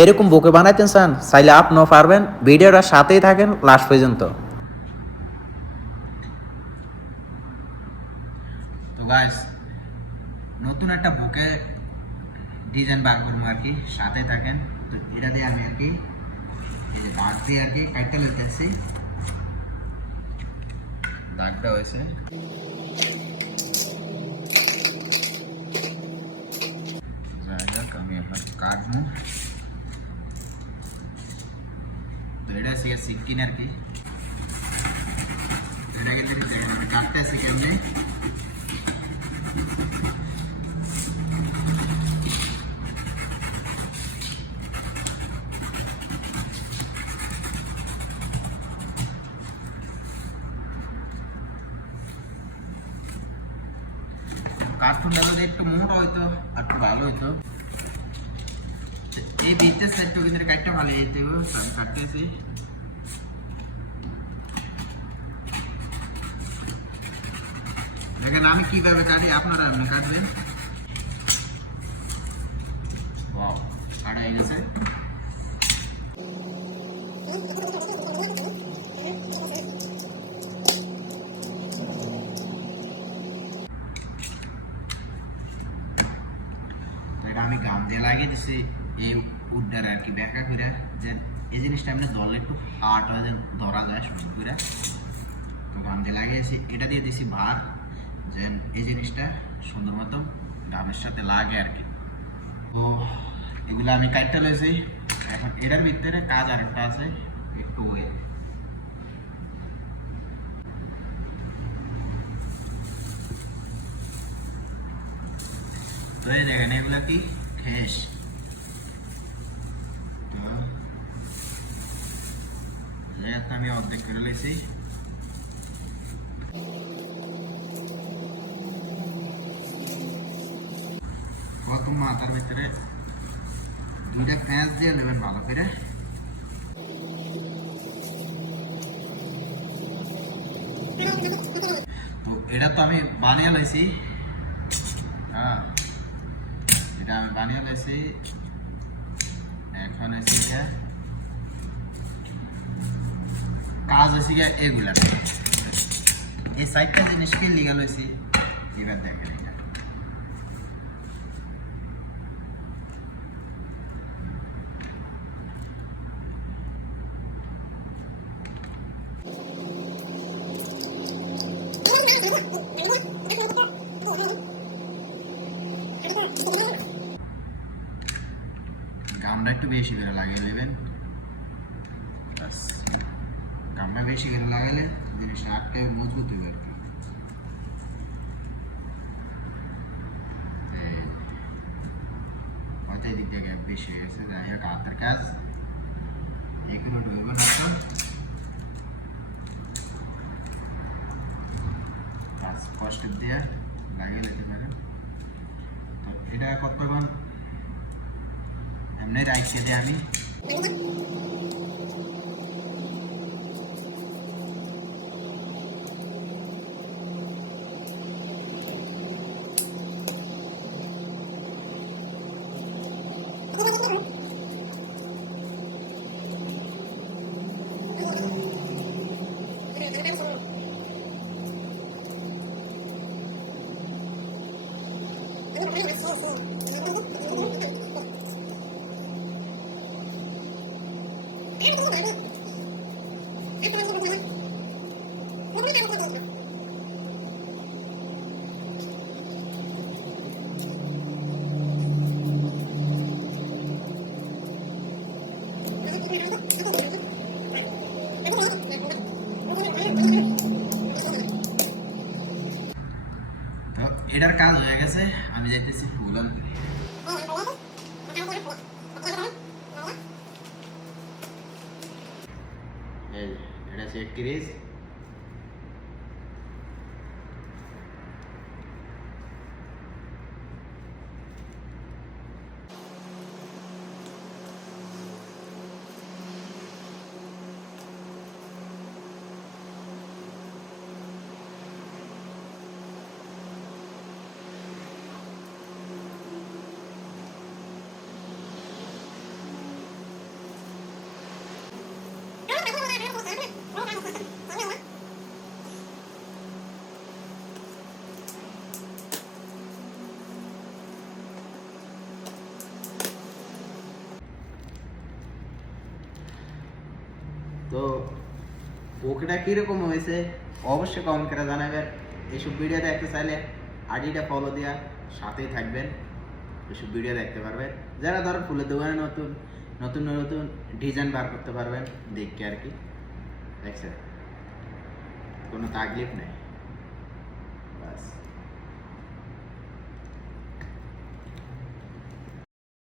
এরকম বুকে বানাইতে চান চাইলে আপনিও পারবেন। ভিডিওটার সাথেই থাকেন লাস্ট পর্যন্ত। তো গাইস নতুন একটা বুকে ডিজাইন বার করবো আর কি, সাথে থাকেন। তো এটা দিয়ে আমি আর কি এই যে দাগ দিয়ে আর কি কাটতে লেগেছি, দাগটা হয়েছে। যাই হোক আমি এখন কাটবো। তো এটা হচ্ছে 16 আর কি, এটা কিন্তু আমি কাটতে আছি কেমনি। কাঠটা যদি একটু মোটা হইতো আর একটু ভালো হইতো। এই বিটটা সেটটা কিন্তু কাটটা ভালো হইতো, আমি কাটতেছি। দেখেন আমি কিভাবে কাটি, আপনারা এমনি কাটবেন। ওয়াও, কাটা হয়ে গেছে। এটা আমি গাম দিয়ে লাগিয়ে দিছি এই উডটার আর কি, ব্যাকা করে যে এই জিনিসটা এমনি ধরলে একটু হার্ড হয়, যে ধরা যায় সুন্দর করে। তো গাম দিয়ে লাগিয়েছি, এটা দিয়ে দিছি ভার, যে এই জিনিসটা সুন্দর মতো গামের সাথে লাগে আর কি। তো এগুলো আমি কাটতে লইছি। এখন এটার ভিতরে কাজ আরেকটা আছে, একটু ওয়েট। তো এই দেখেন এগুলা কি ঠেস। তো আমি অর্ধেক করে লেছি। প্রথম মাথার ভিতরে দুইটা ফ্যাঁস দিয়ে নেবেন ভালো করে। তো এটা তো আমি বানিয়ে লাইছি, হ্যাঁ এটা আমি বানিয়ে লাইছি। এখন এসে কাজ হয়েছে গিয়ে এগুলা, এই সাইডটা জিনিসকে লিগা লইছি। এবার দেখেন এটা গামটা একটু বেশি করে লাগিয়ে নেবেন। বাস গামটা বেশি করে লাগালে জিনিসটা আটকে মজবুত হইবে আর কি। হয়তো এদিক থেকে গ্যাপ বেশি হয়ে গেছে, যাই হোক হাতের কাজ এগুলো ঢুকবে না। তো ফার্স্ট দিয়ে লাগিয়ে নিতে পারেন। তো এটা কতক্ষণ এমনি রাখতে দিয়ে আমি এটার কাজ হয়ে গেছে, আমি যাইতেছি ফুল আনতে। এটা 31। তো ওকেটা কীরকম হয়েছে অবশ্যই কমেন্ট করে জানাবেন। এইসব ভিডিও দেখতে চাইলে আইডিটা ফলো দেওয়া সাথেই থাকবেন, এইসব ভিডিও দেখতে পারবেন। যারা ধরো ফুলের দোকানে নতুন নতুন নতুন ডিজাইন বার করতে পারবেন দেখকে আর কি, দেখছেন কোনো তাকলিফ নেই বাস।